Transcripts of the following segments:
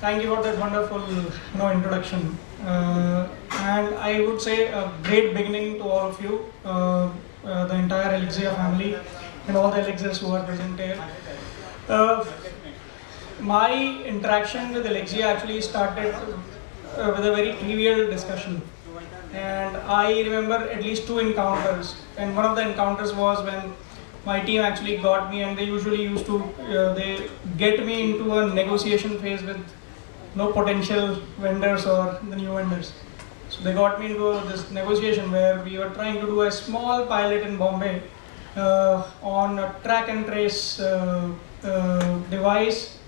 Thank you for that wonderful introduction. And I would say a great beginning to all of you, the entire Elixir family, and all the Elixirs who are present here. Uh, my interaction with Elixir actually started with a very trivial discussion. And I remember at least two encounters. And one of the encounters was when my team actually got me, and they usually used to they get me into a negotiation phase with no potential vendors or the new vendors. So they got me into this negotiation where we were trying to do a small pilot in Bombay on a track and trace device.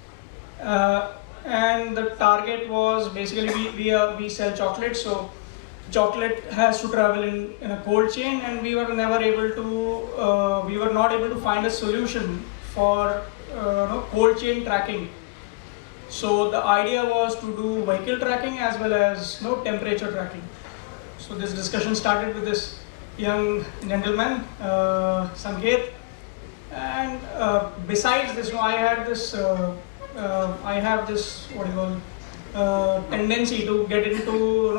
And the target was basically we sell chocolate, so chocolate has to travel in a cold chain, and we were not able to find a solution for cold chain tracking. So the idea was to do vehicle tracking as well as temperature tracking. So this discussion started with this young gentleman, Sanket, and besides this, I have this tendency to get into to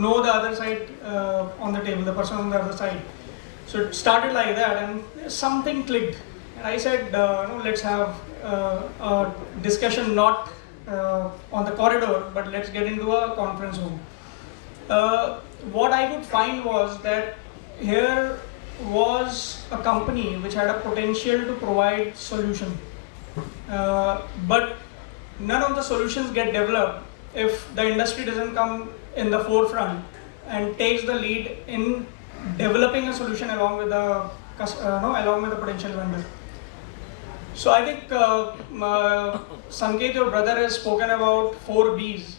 know the other side on the table, the person on the other side. So it started like that, and something clicked, and I said, let's have a discussion not on the corridor, but let's get into a conference room. What I could find was that here was a company which had a potential to provide solution, but none of the solutions get developed if the industry doesn't come in the forefront and takes the lead in developing a solution along with the potential vendor. So I think Sanket, your brother, has spoken about 4 Bs.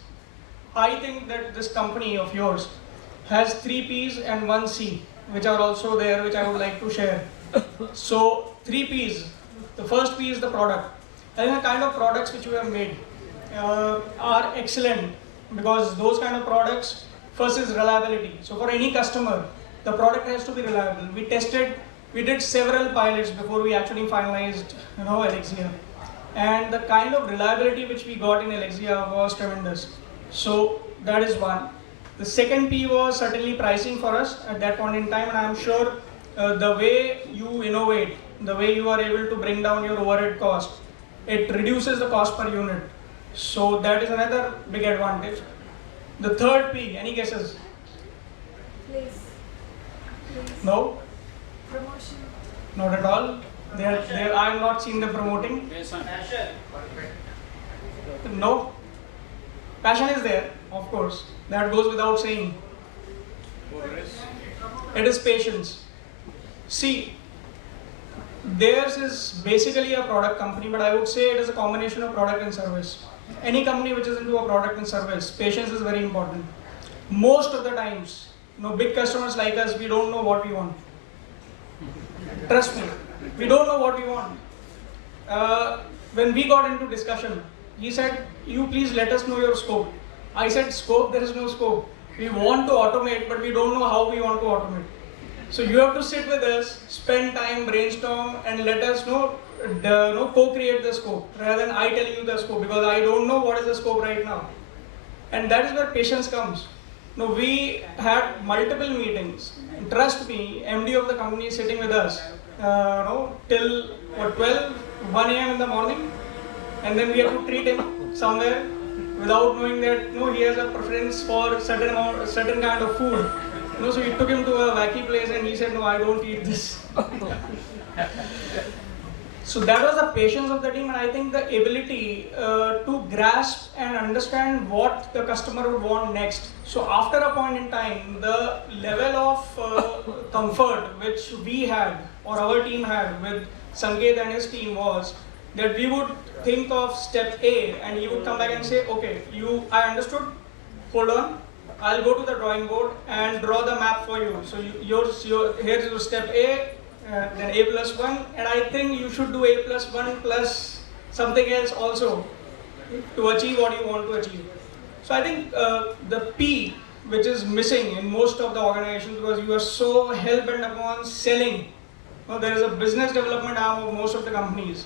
I think that this company of yours has 3 Ps and 1 C, which are also there, which I would like to share. So 3 Ps. The first P is the product. I think the kind of products which we have made are excellent, because those kind of products, first is reliability. So for any customer, the product has to be reliable. We did several pilots before we actually finalized Elixir. And the kind of reliability which we got in Elixir was tremendous. So that is one. The second P was certainly pricing for us at that point in time, and I am sure the way you innovate, the way you are able to bring down your overhead cost, it reduces the cost per unit. So that is another big advantage. The third P, any guesses? Please. No? Promotion. Not at all. I have not seen them promoting. Passion. No. Passion is there, of course. That goes without saying. It is patience. See, theirs is basically a product company, but I would say it is a combination of product and service. Any company which is into a product and service, patience is very important. Most of the times, big customers like us, we don't know what we want. Trust me, we don't know what we want. When we got into discussion, he said, you please let us know your scope. I said, scope, there is no scope. We want to automate, but we don't know how we want to automate. So you have to sit with us, spend time, brainstorm, and let us co-create the scope, rather than I telling you the scope, because I don't know what is the scope right now. And that is where patience comes. We had multiple meetings. Trust me, MD of the company is sitting with us till 1 a.m. in the morning, and then we have to treat him somewhere without knowing that he has a preference for certain kind of food. So we took him to a wacky place, and he said, no, I don't eat this. So that was the patience of the team, and I think the ability to grasp and understand what the customer would want next. So after a point in time, the level of comfort which we had, or our team had with Sanket and his team, was that we would think of step A, and he would come back and say, okay, I understood, hold on, I'll go to the drawing board and draw the map for you. So here's your step A, then A+1, and I think you should do A+1 plus something else also to achieve what you want to achieve. So I think the P, which is missing in most of the organizations, because you are so hell-bent upon selling. There is a business development arm of most of the companies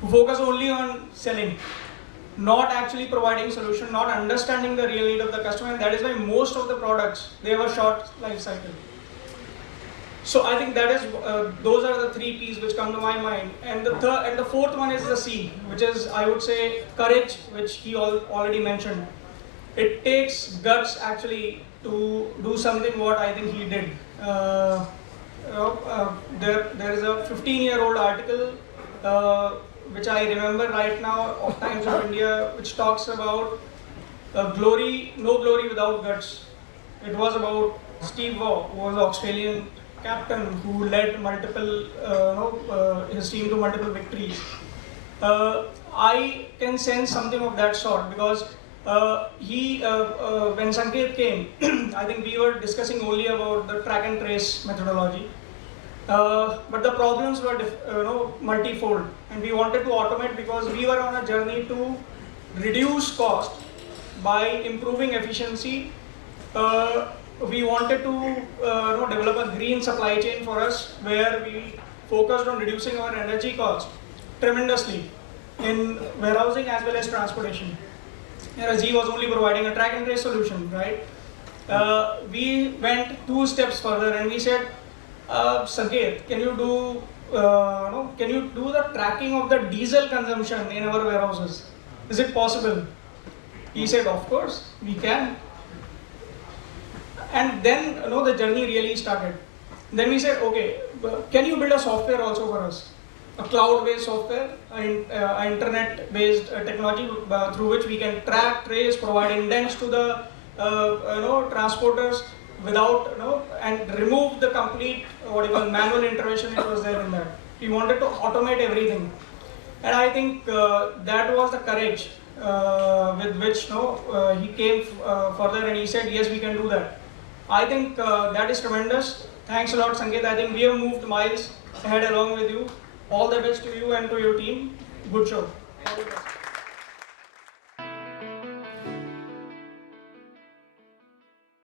who focus only on selling. not actually providing solution, not understanding the real need of the customer, and that is why most of the products, they have a short life cycle. So I think that is those are the three P's which come to my mind, and the fourth one is the C, which is, I would say, courage, which he already mentioned. It takes guts actually to do something what I think he did. There is a 15-year-old article which I remember right now of Times of India, which talks about no glory without guts. It was about Steve Waugh, who was an Australian captain who led multiple, his team to multiple victories. I can sense something of that sort because when Sanket came, I think we were discussing only about the track and trace methodology. But the problems were multifold, and we wanted to automate because we were on a journey to reduce cost by improving efficiency. We wanted to develop a green supply chain for us, where we focused on reducing our energy cost tremendously in warehousing as well as transportation. Whereas he was only providing a track and trace solution, right? We went 2 steps further and we said, Sanket, can you do the tracking of the diesel consumption in our warehouses? Is it possible? He said, of course, we can. And then the journey really started. Then we said, okay, can you build a software also for us? A cloud-based software, internet-based technology through which we can track, trace, provide indents to the transporters without and remove the complete manual intervention it was there in that. We wanted to automate everything, and I think that was the courage with which he came further and he said, yes, we can do that. I think that is tremendous. Thanks a lot, Sanket. I think we have moved miles ahead along with you. All the best to you and to your team. Good show. All the best.